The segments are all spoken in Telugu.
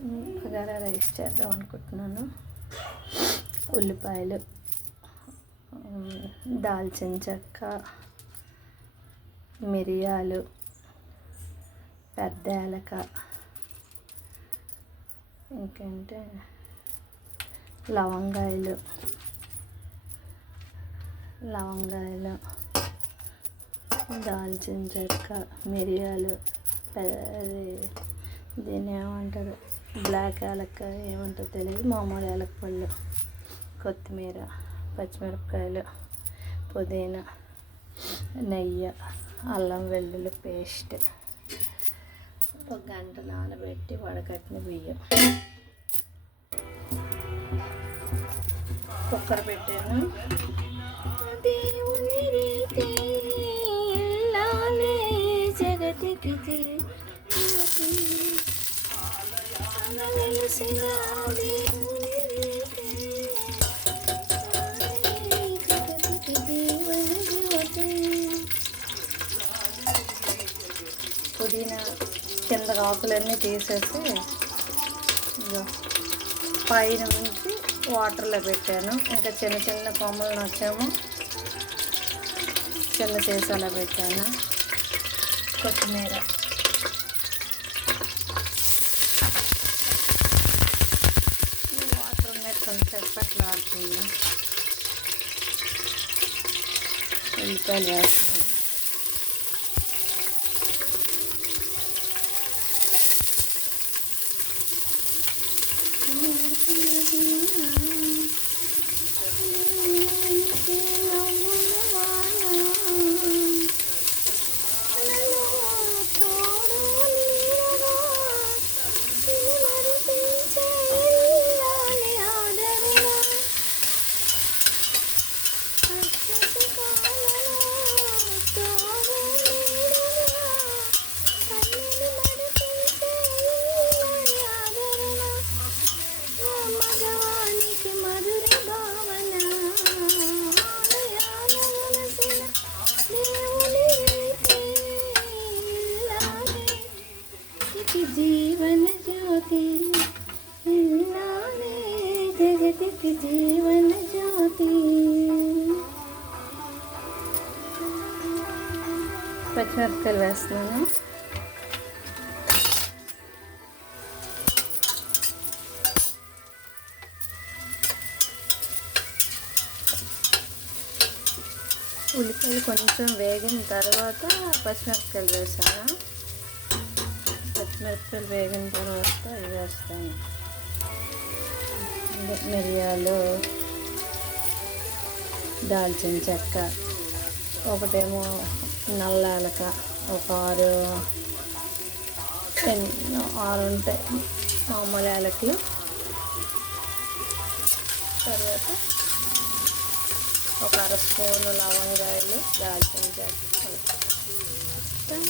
బగారా రైస్ చేద్దాం అనుకుంటున్నాను. ఉల్లిపాయలు, దాల్చిన చెక్క, మిరియాలు, పెద్ద ఏలక, ఇంకంటే లవంగాయలు, దాల్చిన చెక్క, మిరియాలు, దీన్ని ఏమంటారు, బ్లాక్ ఏలక్కాయ ఏమంటారో తెలియదు, మామూలు ఏలకపళ్ళు, కొత్తిమీర, పచ్చిమిరపకాయలు, పుదీనా, నెయ్యి, అల్లం వెల్లుల్లి పేస్ట్, ఒక గంట నానబెట్టి వడకట్టిన బియ్యం. కుక్కర్ పెట్టాను. దేవుని రీతి ఇల్లాలే జగతికి వెలిసిన దేవుని రీతి జగతికి జీవన జ్యోతి. పుదీనా కింద ఆకులన్నీ తీసేసి పైన ఉంచి వాటర్లో పెట్టాను. ఇంకా చిన్న చిన్న కొమ్మలు నచ్చాము, చిన్న సీసాలో పెట్టాను. కొత్తిమీర, వాటర్ అనేది కొంచెం చెప్పట్లాడుతుంది. ఉల్లిపాయలు వేస్తున్నాను. జీవన జ్యోతి ఇల్లాలే జగతికి జీవన జ్యోతి. పచ్చిమిరపకాయలు వేస్తున్నాను. ఉల్లిపాయలు కొంచెం వేగిన తర్వాత పచ్చిమిరపకాయలు వేసాను. పచ్చిమిరపకాయలు వేగిన తర్వాత ఇవి వేస్తాను. మిరియాలు, దాల్చిన చెక్క, ఒకటేమో నల్ల ఏలక, ఒక ఆరు ఉంటాయి మామూలు ఏలకలు. తర్వాత ఒక అర స్పూను లవంగాయలు, దాల్చిన చెక్క,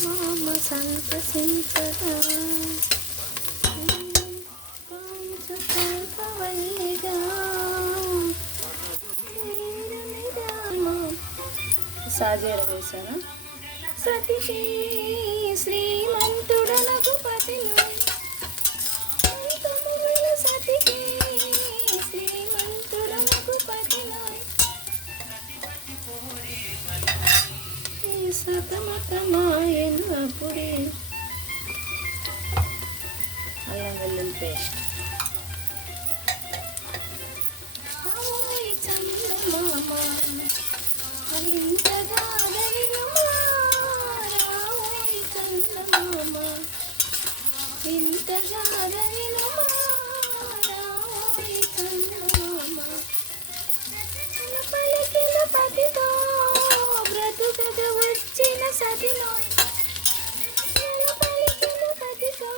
మామ సంతసించగా సాజీర వేసాను. సతికి శ్రీమంతుడనకు పతిలోయ్, సతికి శ్రీమంతుడనకు పతిలోయ్, సతమతమాయనప్పుడే. అల్లం వెల్లుల్లి పేస్ట్, చందమామ ఇంతగా చందమామ ఇంతగా చందమామ పలికిన పతితో బ్రతుకగ వచ్చిన సతిలోయ్, పలికిన పతితో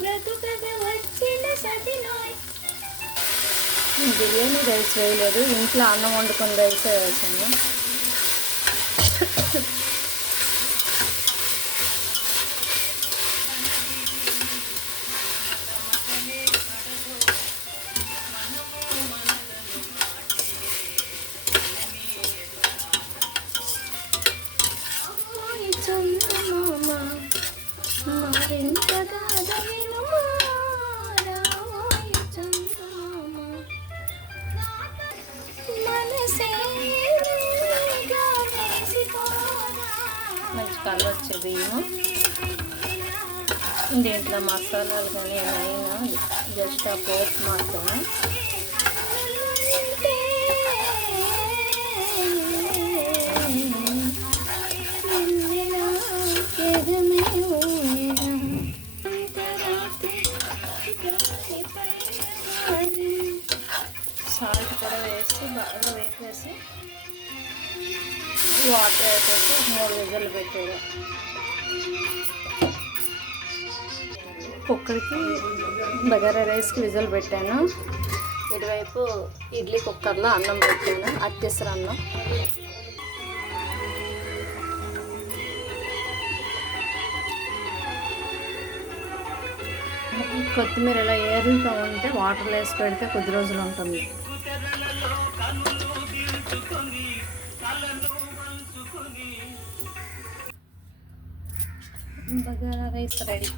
బ్రతుకగ వచ్చిన సతిలోయ్. బిర్యానీ రైస్ వేయలేదు, ఇంట్లో అన్నం వండుకొని రైస్ వేసాను. చందమామ మరింతగా దవినుమా బియ్యం. దీంట్లో మసాలాలు కానీ ఏమైనా జస్ట్ ఆ పోపు మాత్రమే. సాల్ట్ కూడా వేసి బాగా వేసేసి వాటర్ వేసేసి 3 విజిల్లు పెట్టారు. కుక్కర్కి బగారా రైస్కి విజిల్ పెట్టాను. ఇటువైపు ఇడ్లీ కుక్కర్లో అన్నం పెట్టాను, అత్యసర అన్నం. కొత్తిమీర ఇలా ఏరుతూ ఉంటే వాటర్లో వేసి పెడితే కొద్ది రోజులు ఉంటుంది. Bagara rice ready.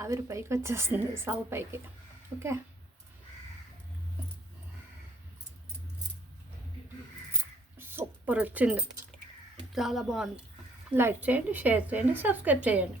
ఆవిరి పైకి వచ్చేస్తుంది, సవ్ పైకి. ఓకే, సూపర్ వచ్చింది, చాలా బాగుంది. లైక్ చేయండి, షేర్ చేయండి, సబ్స్క్రైబ్ చేయండి.